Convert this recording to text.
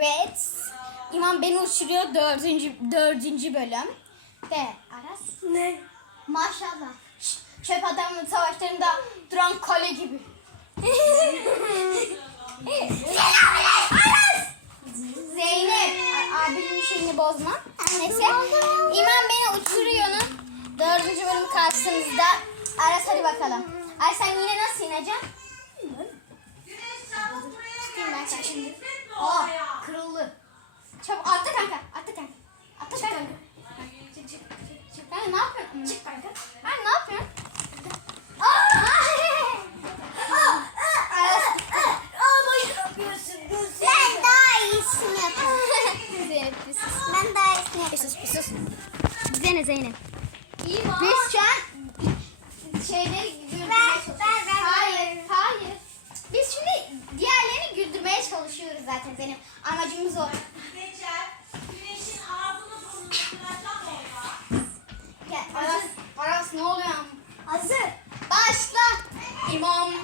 Evet. İmam beni uçuruyor dördüncü, dördüncü bölüm. Ve Aras. Ne? Maşallah. Ş- Çöp adamın savaşlarında duran kale gibi. Aras! Zeynep. a- Abinin şeyini bozma. Neyse. İmam beni uçuruyor. Dördüncü bölüm karşınızda. Aras hadi bakalım. Aras sen yine nasıl ineceksin? Ben sen şimdi. Aa kırıldı. Attı kanka. Attı kanka. Attı kanka. Çık çık çık. çık. Ben ne yapıyorsun? Çık kanka. Ben ne yapıyorsun? Ben daha iyisini yaparım. Ben daha iyisini yaparım. Sus sus. Bize ne Zeynep? Biz şu an zaten Zeynep. Amacımız o. Recep, güneşin ağzını burnunu kıracak orada. Gel Aras, Aras ne oluyor? Hazır. Başla. İmam.